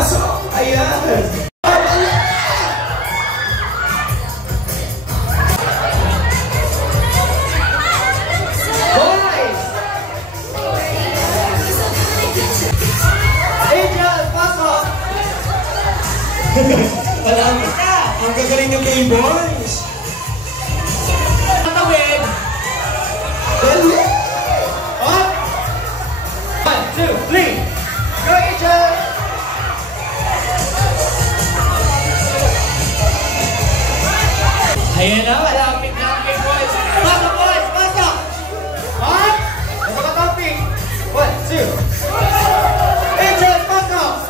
Pasok! Ayan! Malapit na! Ang gagaling ng Game Boys! Tatawid! Dali! Up! 1, 2, 3! Go, Angel! Ayan na, malapit na ang Game Boys! Pasok, boys! Pasok! Up! Ano ka topic? 1, 2! Angel, pasok!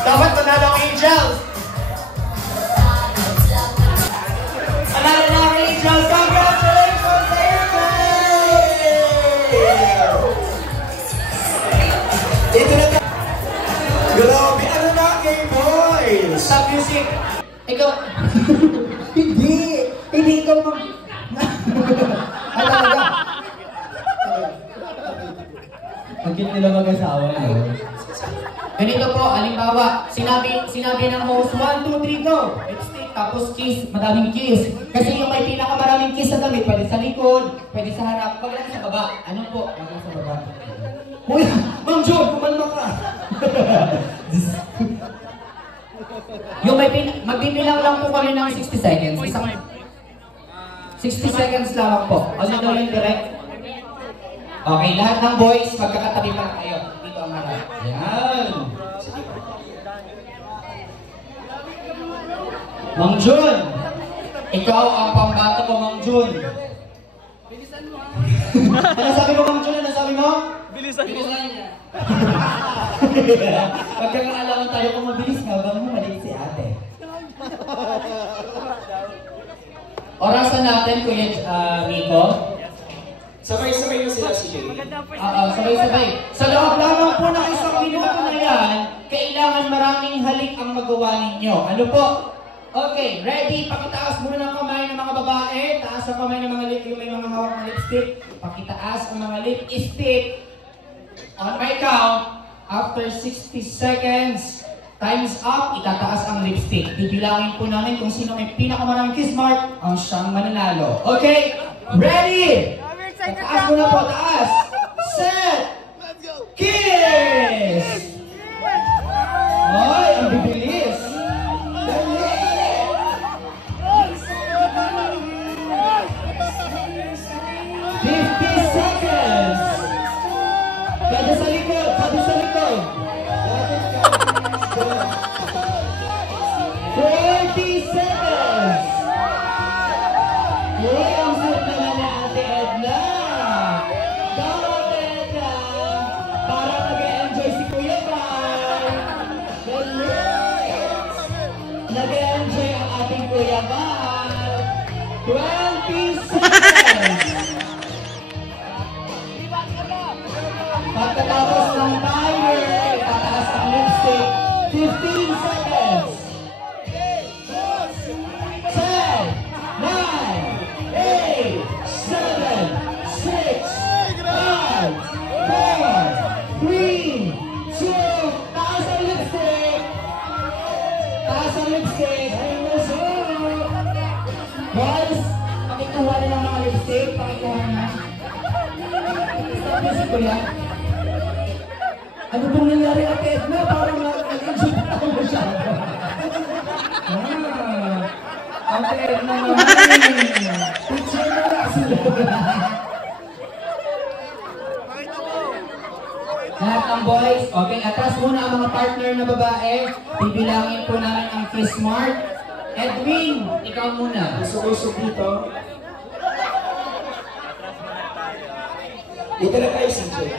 Dapat manalo ang Angels! Manalo na ang Angels! Congratulations, Angels! Ito na tayo! Grabe! Ano na ang Game Boys? Stop music! Ikaw! Hindi! Hindi ikaw mag... Alaga! Pagkit nila mag-asawa no? Ganito po, halimbawa, sinabi ng host, 1, 2, 3, go! Lipstick, tapos kiss, madaming kiss. Kasi yung may pinakamaraming kiss na damit, pwede sa likod, pwede sa harap, wag lang sa baba. Ano po? Wag lang sa baba. Uy, Ma'am John, kumalma ka! Yung may magbibilang lang po kami ng 60 seconds. 60 seconds lang po. Ano daw yung direct? Okay, lahat ng boys, magkakatabi pa kayo. Dito ang harap. Yan! Mang Jun! Ikaw ang pambato ko, Mang Jun! Bilisan mo! Ano sabi mo, Mang Jun? Ano sabi mo? Bilisan mo! Pagkakaalaman tayo kung mabilis ka, bang mo maliit si ate. Orasan natin, Kuya Miko. Sabay-sabay na sila si Jay. Sabay-sabay. Sa loob lamang po ng isang minuto na yan, kailangan maraming halik ang magawa ninyo. Ano po? Okay, ready? Pakitaas muna ng kamay ng mga babae. Taas ang kamay ng mga may mga hawak na lipstick. Pakitaas ang mga lipstick. On my count, after 60 seconds, time's up, itataas ang lipstick. Bibilangin po namin kung sino may pinakamaraming kiss mark ang siyang mananalo. Okay? Ready? Taas mo na po, taas! Set! Kiss! Ay, ang bibilis! Dali! 50 seconds! Kada sa likod! Kada sa likod! 40 seconds! Uy, ang suot naman na Ate Edna! Tama, Ate Edna! Para nag-e-enjoy si Kuya Bar! Nag-e-enjoy ang ating Kuya Bar! 20 seconds! Pagkatapos ng timer, itataas ang lipstick. 15 seconds! 10, 9, 8, 7, 6, 5, 4, 3, 2, taas ang lipstick! Boys, pakikuha na ng mga lipstick, pakikuha na. Stop music ko yan. Ano pong nangyari Ate Edna? Parang nag-enjoy pa ako masyado. Ate Edna naman. Picture na lang sila. Lahat ng boys, okay, atras muna ang mga partner na babae. Bibilangin po namin ang kiss mark. Edwin, ikaw muna. Usok-usok dito. Dito na tayo, CJ.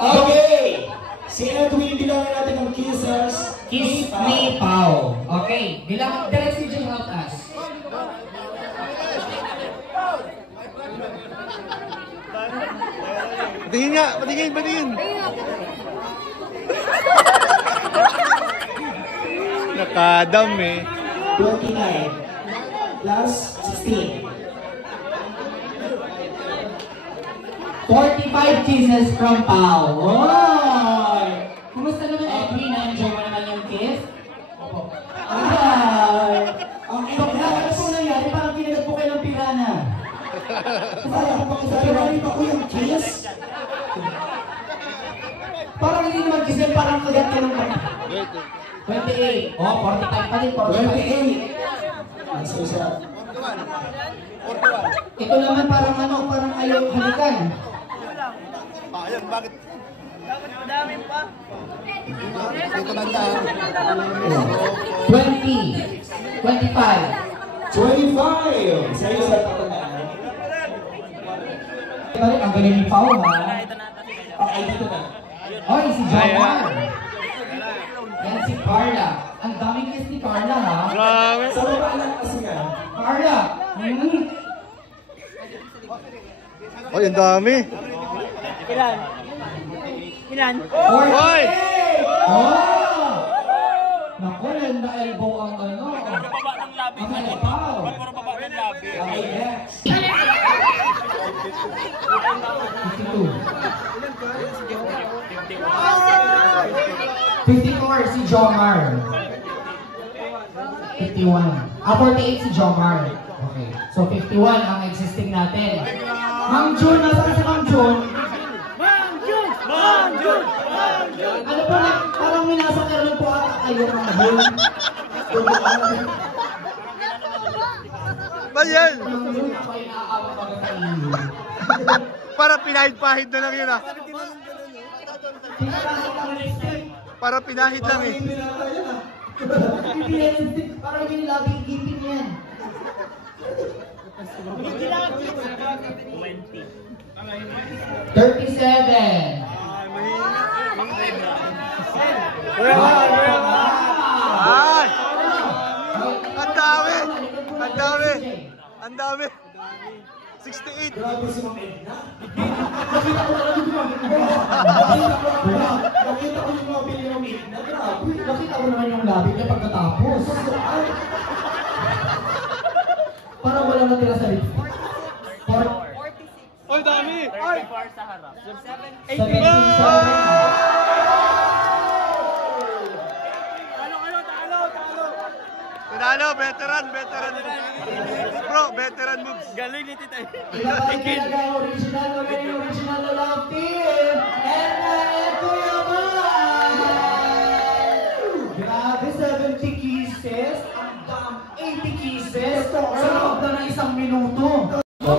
Okay! Sino tuwing bilangin natin ang kissers? Kiss me, Pao. Okay, bilang direct si Jim help us. Patingin nga, patingin, patingin. Nakadam eh. 29 plus 16. 45 kisses from Pao. Oy! Kumusta naman, Edwin? Na-enjoy mo naman yung kiss? Opo. Ay! So, ano pong nangyari? Parang kinagat po kayo ng pirana. Parang ako sa pirani pa ko yung kiss. Parang hindi naman kiss yan, parang kagat ka ng 28. Oh, 45 pa din, 45. 28. Ang susap. Ito naman parang ano, parang ayaw halikan. Ayan, bakit? 20. 25. 25. Sa'yo sa tatandaan. Ang galing ni Pao, ha? Okay, dito na. Oy, si Jomar. Yan si Carla. Ang daming kiss ni Carla, ha? Grabe. Sa baba lang kasi nga. Carla! Ay, ang dami. Ilan? Hoy! Oh! Naku, na elbow ang ano. Ang elbow. Okay, next. 54 si Jomar. 51. 48 si Jomar. Okay. So 51 ang existing natin. Ma'am June, nasaan si Ma'am June? Ano po na, parang minasakar lang po ata kayo, Ma'am June. Ba yan? Ma'am June, ako ay naaawa pa sa iyo. Para pinahid-pahid na lang yun ah. Pinakahit ang lipstick. Para pinahid lang eh. Parang yung labing gipin yan. 37. Ay! Ang dami! Ang dami! Ang dami! 68! Grabe si Ma'am Edna. Nakita ko yung mga bili ng Edna. Grabe. Nakita ko naman yung labi niya pagkatapos. Parang wala na tira sa lipstick. Ay, dami! Ay! 77. Tinalo, veteran, veteran. Bro, veteran moves. Galing ni Tita. Ilabay talaga original na love team. And Kuya Man! Grabe, 70 kisses. Ang dam, 80 kisses. Sa loob na ng isang minuto. Dito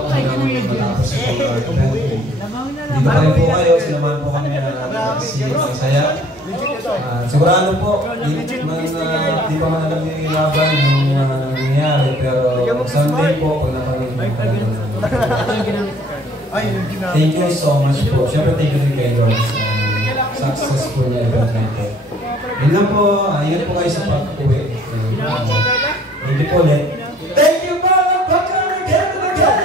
pa rin po kayo, sinamahan po kami na si Saya. Sigurado po, di pa man alam yung laban yung nangyayari, pero someday po, pag napanood mo thank you so much po. Siyempre, thank you rin kay Lord sa successful na event na ito. Yun lang po, ingat po kayo sa pag-uwi. Thank you po ulit. Thank you, Bob! Welcome again and again!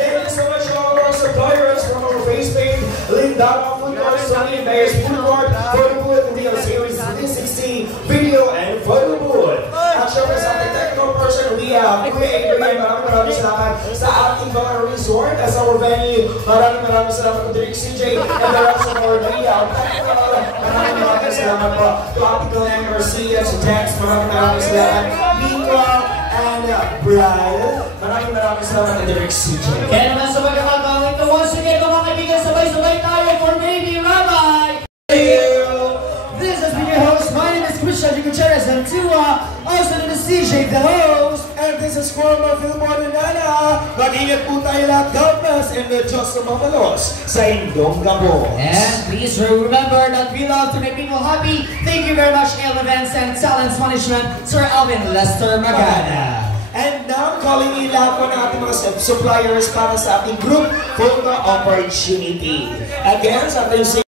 Thank you so much to all our suppliers from our face page, Lindana Food Court, Sunny Bay's Food Court, Photo Booth, and the series 360 Video and Photo Booth. At syempre sa ating technical person, we have Kuya Adrian. Maraming salamat sa ating mga resort as our venue. Maraming salamat to Direk CJ and the rest of our media. Maraming salamat po to Ate Glenn Garcia, to Dex. Maraming salamat. Mika and Brian. Maraming salamat to Direk CJ. Kaya naman sa pagkakataon ito, once again mga kaibigan, sabay-sabay tayo for Baby Rabbi! This has been your host. My name is Christian Gutierrez and also known as CJ, the host. And this is former Philmon Nana. Mag-ingat po tayo lahat. God bless and the Diyos na mamalos sa Indong Gabo. And please remember that we love to make people happy. Thank you very much, AL Events and Talents Management, Sir Alvin Lester Magana. And now, calling in lahat po ng ating mga suppliers para sa ating group photo opportunity. Again, sa ating